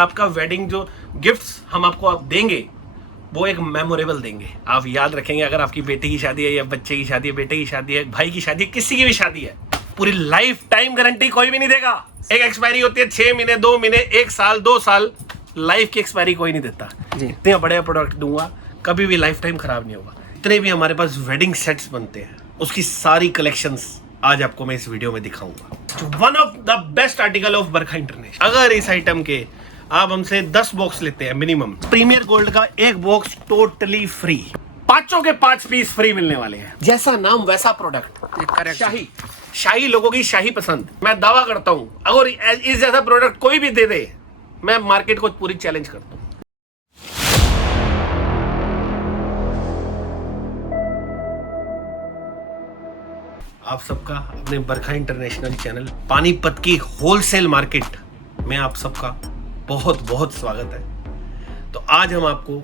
आपका वेडिंग जो गिफ्ट्स हम आपको आप देंगे वो एक मेमोरेबल देंगे, आप याद रखेंगे। अगर आपकी बेटी की शादी है या बच्चे की शादी है, बेटे की शादी है, भाई की शादी है, किसी की भी शादी है, पूरी लाइफ टाइम गारंटी कोई भी नहीं देगा। एक एक्सपायरी होती है 6 महीने, 2 महीने, 1 साल, 2 साल, लाइफ की एक्सपायरी कोई नहीं देता। इतने बड़े प्रोडक्ट दूंगा, कभी भी लाइफ टाइम खराब नहीं होगा। इतने भी हमारे पास वेडिंग सेट्स बनते हैं, उसकी सारी कलेक्शंस आज आपको मैं इस वीडियो में दिखाऊंगा। One of the best article of Barkha international. अगर इस आइटम के आप हमसे 10 बॉक्स लेते हैं मिनिमम, प्रीमियर गोल्ड का एक बॉक्स टोटली फ्री, 5 के 5 पीस फ्री मिलने वाले हैं। जैसा नाम वैसा प्रोडक्ट, शाही शाही लोगों की शाही पसंद। मैं दावा करता हूं अगर इस जैसा प्रोडक्ट कोई भी दे दे, मैं मार्केट को पूरी चैलेंज करता हूं। आप सबका अपने बरखा इंटरनेशनल चैनल पानीपत की होलसेल मार्केट में आप सबका बहुत बहुत स्वागत है। तो आज हम आपको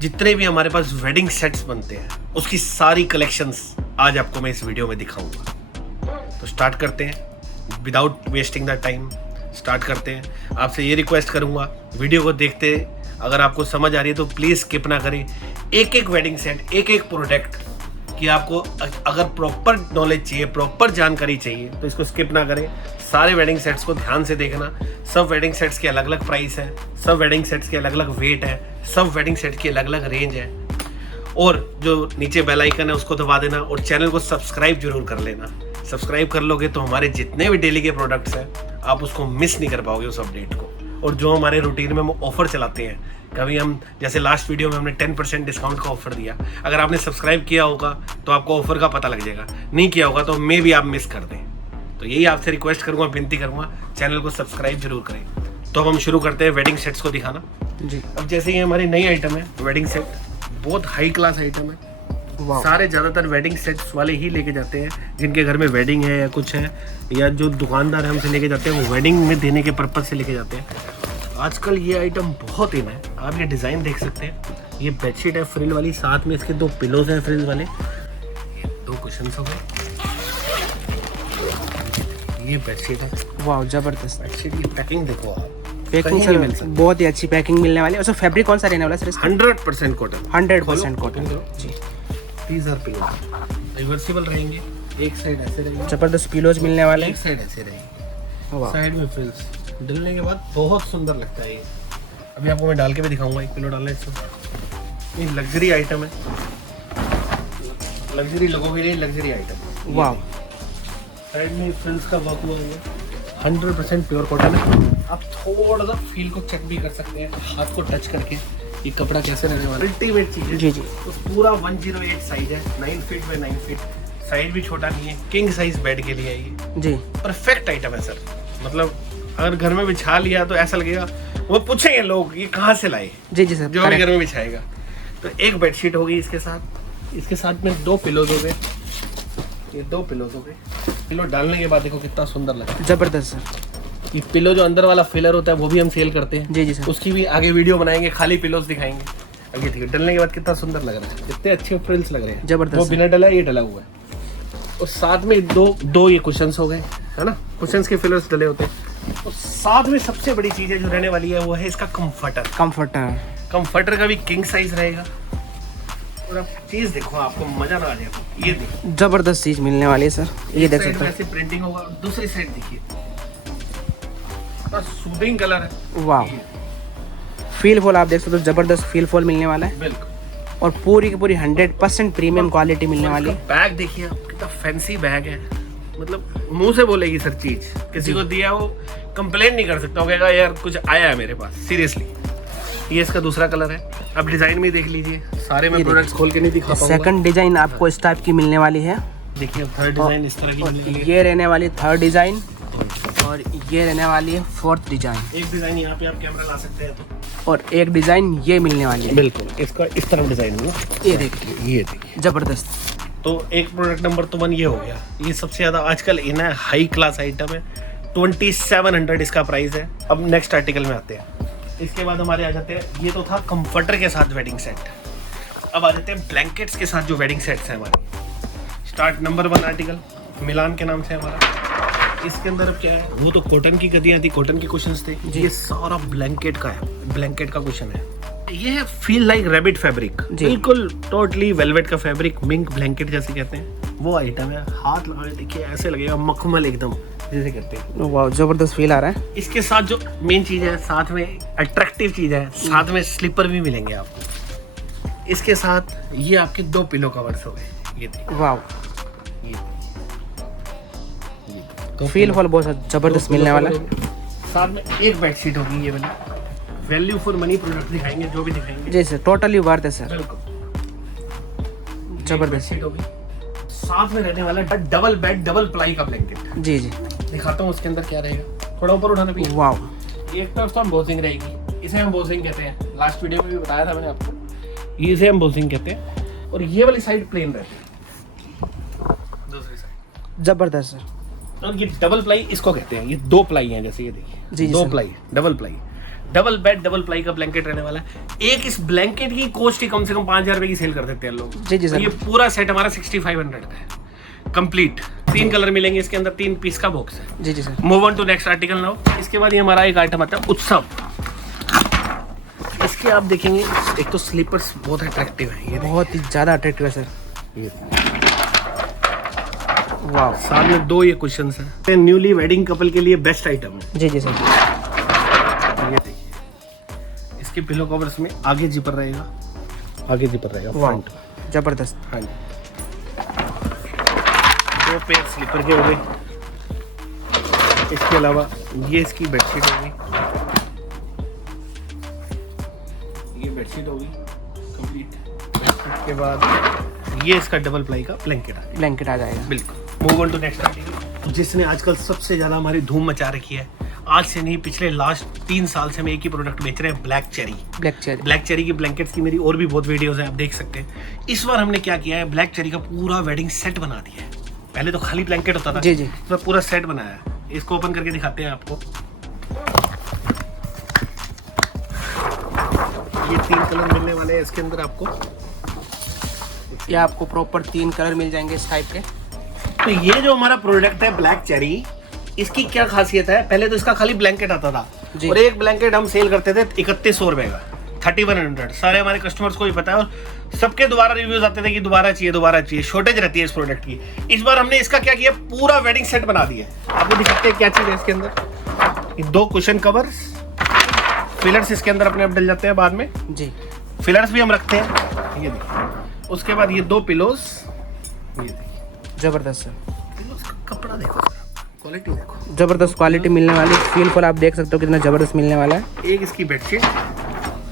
जितने भी हमारे पास वेडिंग सेट्स बनते हैं उसकी सारी कलेक्शंस आज आपको मैं इस वीडियो में दिखाऊंगा। तो स्टार्ट करते हैं, without wasting the time start करते हैं। आपसे ये रिक्वेस्ट करूंगा, वीडियो को देखते अगर आपको समझ आ रही है तो प्लीज़ स्किप ना करें। एक एक वेडिंग सेट, एक एक प्रोडक्ट कि आपको अगर प्रॉपर नॉलेज चाहिए, प्रॉपर जानकारी चाहिए तो इसको स्किप ना करें। सारे वेडिंग सेट्स को ध्यान से देखना। सब वेडिंग सेट्स के अलग अलग प्राइस है, सब वेडिंग सेट्स के अलग अलग वेट है, सब वेडिंग सेट की अलग अलग रेंज है। और जो नीचे बेल आइकन है उसको दबा देना और चैनल को सब्सक्राइब जरूर कर लेना। सब्सक्राइब कर लोगे तो हमारे जितने भी डेली के प्रोडक्ट्स हैं आप उसको मिस नहीं कर पाओगे उस अपडेट को। और जो हमारे रूटीन में हम ऑफर चलाते हैं, कभी हम जैसे लास्ट वीडियो में हमने 10% डिस्काउंट का ऑफर दिया, अगर आपने सब्सक्राइब किया होगा तो आपको ऑफर का पता लग जाएगा, नहीं किया होगा तो मे भी आप मिस कर दें। तो यही आपसे रिक्वेस्ट करूंगा, विनती करूंगा, चैनल को सब्सक्राइब जरूर करें। तो अब हम शुरू करते हैं वेडिंग सेट्स को दिखाना जी। अब जैसे ये हमारी नई आइटम है वेडिंग सेट, बहुत हाई क्लास आइटम है। सारे ज़्यादातर वेडिंग सेट्स वाले ही लेके जाते हैं जिनके घर में वेडिंग है या कुछ है, या जो दुकानदार है हमसे लेके जाते हैं वो वेडिंग में देने के पर्पज से लेके जाते हैं। आजकल ये आइटम बहुत इन है। आप ये डिज़ाइन देख सकते हैं, ये बेडशीट है फ्रिल वाली, साथ में इसके 2 पिलोज हैं फ्रिल वाले, ये 2 कुशन्स हो गए, ये बेडशीट है। वाह जबरदस्त बेडशीट की पैकिंग देखो आप, पैकिंग सर बहुत ही अच्छी पैकिंग मिलने वाली है। और फैब्रिक कौन सा रहने वाला है सर? 100% कॉटन, 100% कॉटन जी। These are pillows, रिवर्सिबल रहेंगे, एक साइड ऐसे रहेंगे, जबरदस्त पिलोज मिलने वाले हैं, एक साइड ऐसे रहेंगे, साइड में फ्रिल्स डलने के बाद बहुत सुंदर लगता है ये। अभी आपको मैं डाल के भी दिखाऊंगा, एक पिलो डालना है इसमें। ये लग्जरी आइटम है, लग्जरी लोगों के लिए लग्जरी आइटम। वाह, साइड में फ्रिल्स का वर्क हुआ है, 100% प्योर कॉटन है। आप थोड़ा सा फील को चेक भी कर सकते हैं हाथ को टच करके, ये कपड़ा कैसे रहने वाला है। अल्टीमेट चीज है जी जी। तो पूरा 108 साइज है, 9 फीट बाय 9 फीट, साइज भी छोटा नहीं है, किंग साइज बेड के लिए है ये जी। परफेक्ट आइटम है सर, मतलब अगर घर में बिछा लिया तो ऐसा लगेगा, वो पूछेंगे लोग ये कहाँ से लाए। जी जी सर, जो भी घर में बिछाएगा। तो एक बेडशीट होगी इसके साथ में 2 पिलोज हो गए, ये 2 पिलोज हो गए। पिलो डालने के बाद देखो कितना सुंदर लगता है, जबरदस्त सर। ये पिलो जो अंदर वाला फिलर होता है वो भी हम सेल करते हैं जी जी सर, उसकी भी आगे वीडियो बनाएंगे, खाली पिलोज दिखाएंगे। अब ये ठीक है, डलने के बाद कितना सुंदर लग रहा है, कितने अच्छे फ्रिल्स लग रहे हैं, जबरदस्त। वो बिना डला है, ये डला हुआ है। और साथ में दो ये कुशन्स हो गए, है ना, कुशन्स के फिलर्स डले होते हैं। तो साथ में सबसे बड़ी चीज है जो रहने वाली है वो है इसका कंफर्टर का भी किंग साइज रहेगा। और अब चीज देखो, आपको मजा ना आ जाएगा, ये देखो जबरदस्त चीज मिलने वाली है सर, ये देख सकते हैं। ऐसे प्रिंटिंग होगा, दूसरी साइड देखिए सूदिंग कलर है। वाह, फील फॉल आप देख सकते हो, जबरदस्त फील फॉल मिलने वाला है बिल्कुल। और पूरी की पूरी 100% प्रीमियम क्वालिटी मिलने वाली है। बैग देखिए आप, कितना फैंसी बैग है, मतलब मुंह से बोलेगी सर चीज, किसी को दिया वो कंप्लेन नहीं कर सकता, वो कहेगा यार कुछ आया है मेरे पास, सीरियसली। ये इसका दूसरा कलर है। अब डिजाइन में देख लीजिए, सारे मैं प्रोडक्ट्स खोल के नहीं दिखा पाऊंगा। सेकंड डिजाइन आपको इस टाइप की मिलने वाली है, देखिए। थर्ड डिजाइन इस तरह की मिलेगी, ये रहने वाली 3rd डिजाइन, और ये रहने वाली है 4th डिजाइन। एक डिजाइन यहाँ पे आप कैमरा ला सकते हैं तो, और एक डिजाइन ये मिलने वाली है बिल्कुल इसका इस तरह डिजाइन होगा। ये देखिए, ये देखिए जबरदस्त। तो एक प्रोडक्ट नंबर तो 1 ये हो गया, ये सबसे ज्यादा आजकल इन है, हाई क्लास आइटम है, 2700 इसका प्राइस है। अब नेक्स्ट आर्टिकल में आते हैं। इसके बाद हमारे आ जाते हैं, ये तो था कंफर्टर के साथ वेडिंग सेट। अब आ जाते हैं ब्लैंकेट्स के साथ जो वेडिंग सेट्स हैं हमारे। स्टार्ट नंबर 1 आर्टिकल मिलान के नाम से हमारा, इसके अंदर अब क्या है, वो तो कॉटन की गद्दियां थी, कॉटन के क्वेश्चंस थे, ये सारा ब्लैंकेट का है, ब्लैंकेट का क्वेश्चन है। ये है फील लाइक रैबिट फैब्रिक, बिल्कुल टोटली वेलवेट का फैब्रिक, मिंक ब्लैंकेट जैसे कहते हैं वो आइटम है। हाथ लगा के देखिए ऐसे लगेगा मखमल एकदम जैसे कहते हैं। वाह, जबरदस्त फील आ रहा है। इसके साथ जो मेन चीज है, साथ में अट्रैक्टिव चीज है, साथ में स्लीपर भी मिलेंगे आपको। इसके साथ ये आपके 2 पिलो कवर्स हो गए, ये देखिए। वाह, तो फील फॉल बहुत जबरदस्त मिलने वाला है। साथ में एक बेडशीट होगी, ये वाली वैल्यू फॉर मनी प्रोडक्ट दिखाएंगे, जो भी दिखाएंगे जी सर, टोटली वर्थ है सर, बिल्कुल। जबरदस्त बेडशीट होगी, साथ में रहने वाला डबल बेड, डबल प्लाई का ब्लैंकेट। जी जी, दिखाता हूँ उसके अंदर क्या रहेगा, थोड़ा ऊपर उठाना भी। वाह, एक तरफ तो एम्बोसिंग रहेगी, इसे एम्बोसिंग कहते हैं, लास्ट वीडियो में भी बताया था मैंने आपको, इसे एम्बोसिंग कहते हैं। और ये वाली साइड प्लेन रहती है, दूसरी साइड जबरदस्त सर। और ये डबल प्लाई इसको कहते हैं, ये 2 प्लाई हैं, जैसे ये देखिए जी, 2 sir. Ply, double ply, double bed, double ply का ब्लैंकेट रहने वाला है। एक इस ब्लैंकेट की कॉस्ट ही कम से कम 5,000 रुपए की सेल कर देते हैं लोग। जी जी तो सर, ये पूरा सेट हमारा 6500 का है, कंप्लीट। 3 कलर मिलेंगे इसके अंदर, 3 पीस का बॉक्स है। जी जी sir. Move on to next article now. इसके बाद ये हमारा एक आइटम आता है उत्सव। इसके आप देखेंगे, एक तो स्लीपर्स बहुत अट्रैक्टिव है, ये बहुत ही ज़्यादा अट्रैक्टिव है सर। वाह, साथ में 2 ये क्वेश्चंस हैं, न्यूली वेडिंग कपल के लिए बेस्ट आइटम है। जी जी सर। ये देखिए, इसके पिलो कवर्स में आगे जिपर रहेगा, आगे जिपर रहेगा वाह, फ्रंट। जबरदस्त। हाँ जी, 2 पेयर स्लीपर के हो गए। इसके अलावा ये इसकी बेडशीट होगी, ये बेडशीट होगी कंप्लीट। बेडशीट के बाद ये इसका डबल प्लाई का ब्लैंकेट आ जाएगा, बिल्कुल। Move on to next article, जिसने आजकल सबसे ज्यादा हमारी धूम मचा रखी है। आज से नहीं, पिछले लास्ट 3 साल से हम एक ही प्रोडक्ट बेच रहे हैं, ब्लैक चेरी। ब्लैक चेरी की ब्लैंकेट्स की मेरी और भी बहुत वीडियोस हैं, आप देख सकते हैं। इस बार हमने क्या किया है, ब्लैक चेरी का पूरा वेडिंग सेट बना दिया है। पहले तो खाली ब्लैंकेट होता था, जी जी, तो पूरा सेट बनाया है। इसको ओपन करके दिखाते हैं आपको। ये 3 कलर मिलने वाले हैं इसके अंदर आपको। ये आपको प्रॉपर 3 कलर मिल जाएंगे इस टाइप के। तो ये जो हमारा प्रोडक्ट है ब्लैक चेरी, इसकी क्या खासियत है, पहले तो इसका खाली ब्लैंकेट आता था और एक ब्लैंकेट हम सेल करते थे 3100 रुपए का, 3100। सारे हमारे कस्टमर्स को भी पता है और सबके दोबारा रिव्यूज आते थे कि दोबारा चाहिए, शॉर्टेज रहती है इस प्रोडक्ट की। इस बार हमने इसका क्या किया, पूरा वेडिंग सेट बना दिया है। आपको दिखाते हैं क्या चीज है इसके अंदर। ये 2 कुशन कवर्स, फिलर्स इसके अंदर अपने आप डल जाते हैं बाद में जी, फिलर्स भी हम रखते हैं, ये देखिए। उसके बाद ये 2 पिलोस, ये देखिए, जबरदस्त सर, पिलोस का कपड़ा देखो, क्वालिटी देखो, जबरदस्त क्वालिटी मिलने वाली। फील फॉल आप देख सकते हो कितना जबरदस्त मिलने वाला है। एक इसकी बेडशीट,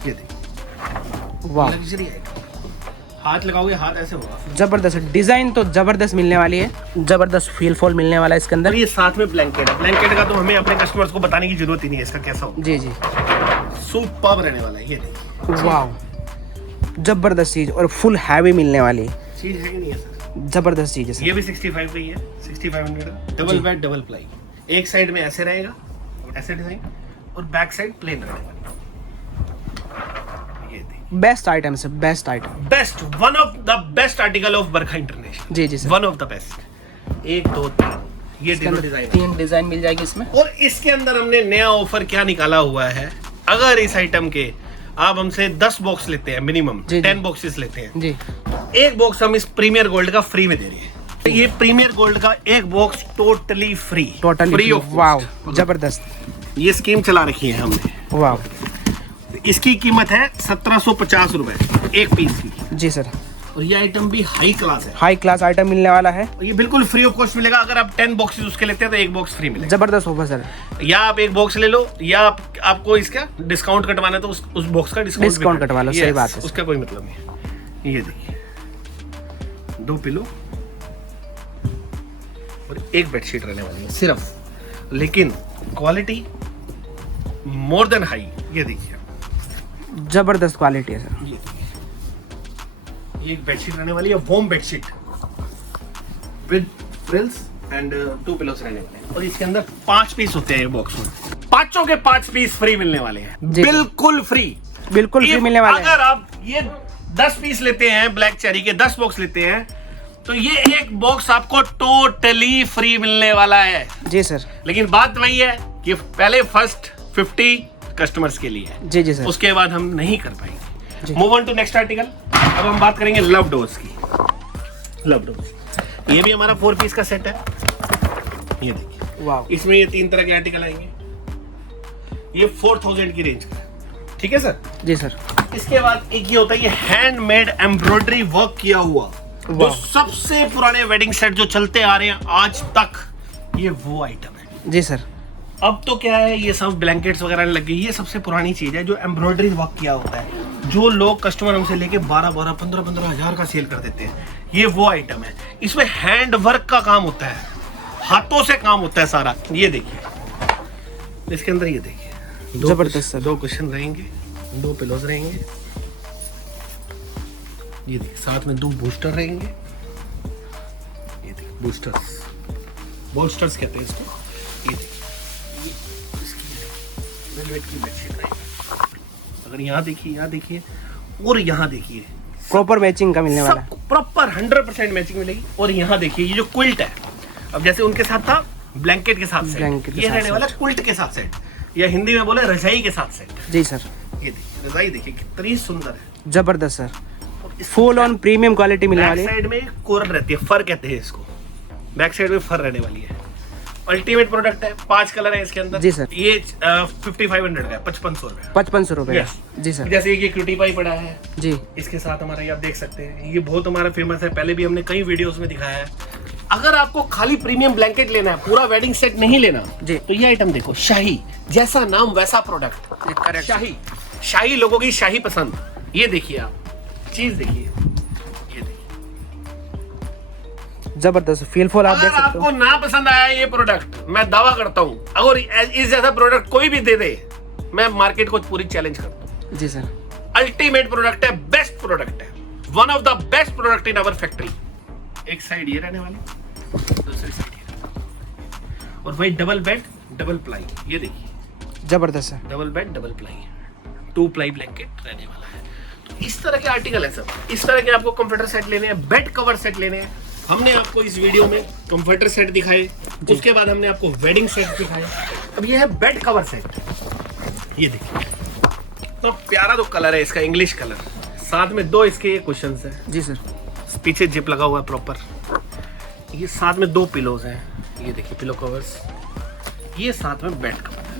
ये देखिए, वाह, लग्जरी है। हाथ लगाओगे हाथ ऐसे होगा, जबरदस्त। डिजाइन तो जबरदस्त मिलने वाली है, जबरदस्त फील फॉल मिलने वाला है इसके और अंदर। ये साथ में ब्लैंकेट है। ब्लैंकेट का तो हमें अपने कस्टमर्स को बताने की जरूरत ही नहीं है इसका कैसा हो, जी जी, सुपर्ब रहने वाला है। ये देखिए, वाह, जबरदस्त चीज और फुल हैवी मिलने वाली चीज है कि नहीं है सर। जबरदस्त चीज है सर। ये भी 65 का ही है, 6500 का, डबल बेड, डबल प्लाई। एक साइड में ऐसे रहेगा, ऐसे डिजाइन, और बैक साइड प्लेन रहेगा। Best item sir, best item. Best, one of the best article of Barkha international. जी जी sir. One of the best. 1 2 3 ये तीनों डिजाइन, 3 डिजाइन मिल जाएगी इसमें। और इसके अंदर हमने नया ऑफर क्या निकाला हुआ है, अगर इस आइटम के आप हमसे 10 बॉक्स लेते हैं, मिनिमम 10 बॉक्सेस लेते हैं, जी, एक बॉक्स हम इस प्रीमियर गोल्ड का फ्री में दे रहे हैं। ये प्रीमियर गोल्ड का एक box totally free, totally free of. वाह, जबरदस्त। ये स्कीम चला रखी है हमने। वाह, इसकी कीमत है 1750 रुपए एक पीस की, जी सर। और ये आइटम भी हाई क्लास है, हाई क्लास आइटम मिलने वाला है। और ये बिल्कुल फ्री ऑफ कॉस्ट मिलेगा। अगर आप 10 बॉक्सेस उसके लेते हैं तो एक बॉक्स फ्री मिलेगा। जबरदस्त ऑफर सर। या आप एक बॉक्स ले लो, या आपको इसका डिस्काउंट कटवाना है तो उस बॉक्स का डिस्काउंट कटवा लो, सही बात है। उसका कोई मतलब नहीं। ये देखिए, 2 पिलो और एक बेडशीट रहने वाली है सिर्फ, लेकिन क्वालिटी मोर देन हाई। ये देखिए, जबरदस्त क्वालिटी है सर। ये एक बेडशीट रहने वाली है, warm bedsheet with frills and 2 pillows रहने वाले हैं। और इसके अंदर 5 पीस होते हैं बॉक्स में, 5 के 5 पीस फ्री मिलने वाले हैं, बिल्कुल फ्री, बिल्कुल फ्री मिलने वाले हैं। अगर आप ये 10 पीस लेते हैं, ब्लैक चेरी के 10 बॉक्स लेते हैं, तो ये एक बॉक्स आपको टोटली फ्री मिलने वाला है। जी सर। लेकिन बात वही है कि पहले फर्स्ट 50 कस्टमर्स के लिए है। जी जी सर। उसके बाद हम नहीं कर पाएंगे। Move on to next article. अब हम बात करेंगे लव डोर्स की। लव डोर्स ये भी हमारा 4 पीस का सेट है। ये देखिए, वाह, इसमें ये 3 तरह के आर्टिकल आएंगे। ये 4000 की रेंज का है। ठीक है सर। जी सर। इसके बाद एक ये होता है, ये हैंडमेड एम्ब्रॉयडरी वर्क किया हुआ, जो सबसे पुराने वेडिंग सेट जो चलते आ रहे हैं आज तक, ये वो आइटम है। जी सर। अब तो क्या है, ये सब ब्लैंकेट्स वगैरह लग गई। ये सबसे पुरानी चीज है जो एम्ब्रॉयडरी वर्क किया होता है, जो लोग कस्टमर हमसे लेके 12-12, 15-15 हजार का सेल कर देते हैं। ये वो आइटम है। इसमें हैंड वर्क का काम होता है, हाथों से काम होता है सारा। ये देखिए, इसके अंदर ये देखिए, जबरदस्त सर। 2 कुशन रहेंगे, 2 पिलोज रहेंगे। ये देखिए, साथ में 2 बूस्टर रहेंगे। ये देखिए, बूस्टर्स कहते हैं इसको। ये देखिए, वेलवेट की बेडशीट रहेगी। अगर यहाँ देखिए और यहाँ देखिए, प्रॉपर मैचिंग का मिलने वाला है। प्रॉपर 100% मैचिंग मिलेगी। और यहाँ देखिए, ये जो क्विल्ट है, अब जैसे उनके साथ था ब्लैंकेट के साथ सेट, ये रहने वाला क्विल्ट के साथ सेट, या हिंदी में बोले रजाई के साथ सेट। जी सर। ये देखिए, रजाई देखिए कितनी सुंदर है, जबरदस्त sir. Full on premium quality मिलने वाली है। बैक साइड में कोरल रहती है, फर कहते हैं इसको। बैक साइड में फर रहने वाली है। अल्टीमेट प्रोडक्ट है। 5 कलर है इसके अंदर। जी सर। ये 5500 का है, 5500 रुपए। 5500 रुपए। जी सर। जैसे ये क्यूटी पाई पड़ा है जी, इसके साथ हमारा, ये आप देख सकते हैं, ये बहुत हमारा फेमस है। पहले भी हमने कई वीडियोस में दिखाया है। अगर आपको खाली प्रीमियम ब्लैंकेट लेना है, पूरा वेडिंग सेट नहीं लेना जी, तो ये आइटम देखो, शाही, जैसा नाम वैसा प्रोडक्ट। शाही लोगों की शाही पसंद। ये देखिए, आप चीज देखिए, ये देखिए, जबरदस्त फील फुल आप देख सकते हो। आपको ना पसंद आया ये प्रोडक्ट, मैं दावा करता हूँ, अगर इस जैसा प्रोडक्ट कोई भी दे दे, मैं मार्केट को पूरी चैलेंज करता हूँ। जी सर। अल्टीमेट प्रोडक्ट है, बेस्ट प्रोडक्ट है, one of the best product in our factory. एक साइड ये रहने वाली, दूसरी साइड ये, और वही डबल बेड डबल प्लाई। ये देखिए, जबरदस्त है। Double bed double ply, 2 ply blanket रहने वाला है। तो इस तरह के आर्टिकल है सब। इस तरह के आपको कंफर्टर सेट लेने हैं, बेड कवर सेट लेने हैं। हमने आपको इस वीडियो में कंफर्टर सेट दिखाए, उसके बाद हमने आपको वेडिंग सेट दिखाए। अब ये है बेड कवर सेट। ये देखिए, तो प्यारा तो कलर है इसका, इंग्लिश कलर, साथ में 2 इसके कुशंस हैं। जी सर। पीछे जिप लगा हुआ है प्रॉपर। ये साथ में 2 पिलोज हैं। ये देखिए, पिलो कवर्स। ये साथ में बेड कवर है।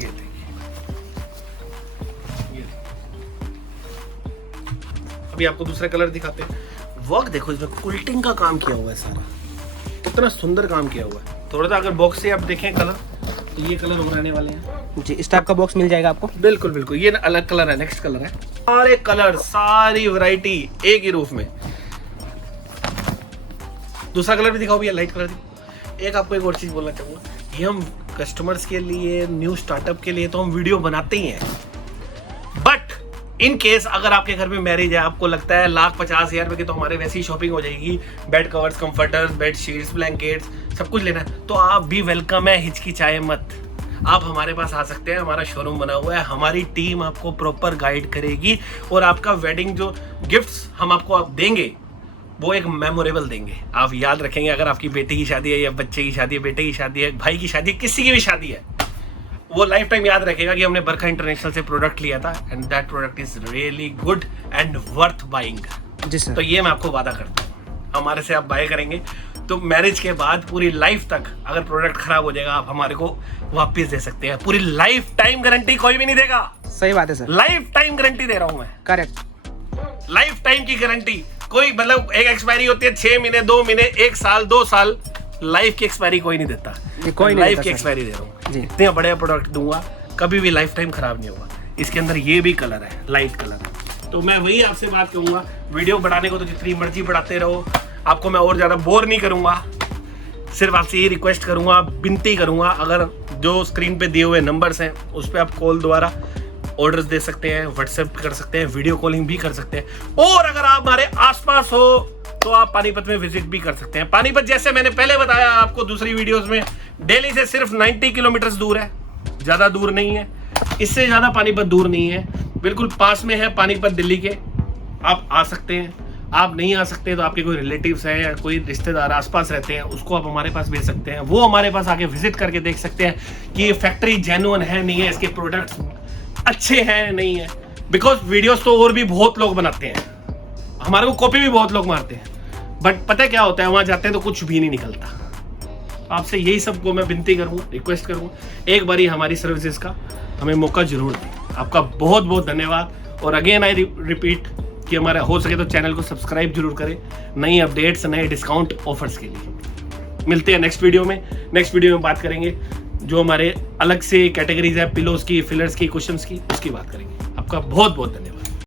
ये देखिए, ये अभी आपको दूसरा कलर दिखाते हैं। वर्क देखो, इसमें कुल्टिंग का काम किया हुआ है सारा, इतना सुंदर काम किया हुआ है। थोड़ा सा अगर बॉक्स से आप देखें कलर, तो ये कलर हो रहने वाले हैं जी। इस टाइप का बॉक्स मिल जाएगा आपको। बिल्कुल बिल्कुल। ये अलग कलर है, नेक्स्ट कलर है। सारे कलर, सारी वैरायटी एक ही रूफ में। दूसरा कलर भी दिखाओ भैया, लाइट कलर दिखाओ। एक आपको एक और चीज बोलना चाहूंगा, ये हम कस्टमर्स के लिए, न्यू स्टार्टअप के लिए तो हम वीडियो बनाते ही हैं, बट इन केस अगर आपके घर में मैरिज है, आपको लगता है 1,50,000 रुपए की तो हमारे वैसे ही शॉपिंग हो जाएगी, bed covers, comforters, bed sheets, blankets, सब कुछ लेना है, तो आप भी वेलकम है, हिचकिचाए मत। आप हमारे पास आ सकते हैं, हमारा शोरूम बना हुआ है, हमारी टीम आपको प्रॉपर गाइड करेगी, और आपका वेडिंग जो गिफ्ट्स हम आपको आप देंगे, वो एक मेमोरेबल देंगे। आप याद रखेंगे, अगर आपकी बेटी की शादी है, या बच्चे की शादी है, बेटे की शादी है, भाई की शादी है, किसी की भी शादी है, वो लाइफ टाइम याद रखेगा कि हमने बरखा इंटरनेशनल से प्रोडक्ट लिया था, and that product is really good and worth buying. जी सर। तो ये मैं आपको वादा करता हूँ, हमारे से आप बाय करेंगे तो मैरिज के बाद पूरी लाइफ तक अगर प्रोडक्ट खराब हो जाएगा, आप हमारे को वापस दे सकते हैं। पूरी लाइफ टाइम गारंटी कोई भी नहीं देगा। सही बात है सर। लाइफ टाइम गारंटी दे रहा हूं मैं। करेक्ट। लाइफ टाइम की गारंटी, कोई मतलब एक एक्सपायरी होती है 6 महीने, 2 महीने, 1 साल, 2 साल, लाइफ की एक्सपायरी कोई नहीं देता। कोई नहीं लाइफ देता की सर। एक्सपायरी दे रहा हूँ, जी। इतने बड़े प्रोडक्ट दूंगा, कभी भी लाइफ टाइम खराब नहीं होगा। इसके अंदर ये भी कलर है, लाइट कलर। तो मैं वही आपसे बात करूंगा, वीडियो बढ़ाने को तो जितनी मर्जी बढ़ाते रहो, आपको मैं और ज्यादा बोर नहीं करूंगा। सिर्फ आपसे ये रिक्वेस्ट करूंगा, विनती करूंगा, अगर जो स्क्रीन पे दिए हुए नंबर्स हैं उस पर आप कॉल द्वारा ऑर्डर्स दे सकते हैं, व्हाट्सएप कर सकते हैं, वीडियो कॉलिंग भी कर सकते हैं, और अगर आप हमारे आसपास हो तो आप पानीपत में विजिट भी कर सकते हैं। पानीपत जैसे मैंने पहले बताया आपको दूसरी वीडियोस में, दिल्ली से सिर्फ 90 किलोमीटर दूर है, ज्यादा दूर नहीं है, इससे ज्यादा पानीपत दूर नहीं है, बिल्कुल पास में है पानीपत दिल्ली के। आप आ सकते हैं, आप नहीं आ सकते तो आपके कोई रिलेटिव्स हैं या कोई रिश्तेदार आसपास रहते हैं, उसको आप हमारे पास भेज सकते हैं। वो हमारे पास आके विजिट करके देख सकते हैं कि ये फैक्ट्री जेन्युइन है नहीं है, इसके प्रोडक्ट्स अच्छे हैं नहीं है। बिकॉज वीडियोस तो और भी बहुत लोग बनाते हैं, हमारे को कॉपी भी बहुत लोग मारते हैं, बट पता है क्या होता है, वहां जाते हैं तो कुछ भी नहीं निकलता। आपसे यही सबको मैं विनती करूँ, रिक्वेस्ट करूँ, एक बारी हमारी सर्विसेज का हमें मौका जरूर दें। आपका बहुत बहुत धन्यवाद। और अगेन आई रिपीट कि हमारा हो सके तो चैनल को सब्सक्राइब जरूर करें, नई अपडेट्स, नए डिस्काउंट ऑफर्स के लिए। मिलते हैं नेक्स्ट वीडियो में। नेक्स्ट वीडियो में बात करेंगे जो हमारे अलग से कैटेगरीज है, पिलोज की, फिलर्स की, कुशन्स की, उसकी बात करेंगे। आपका बहुत बहुत धन्यवाद।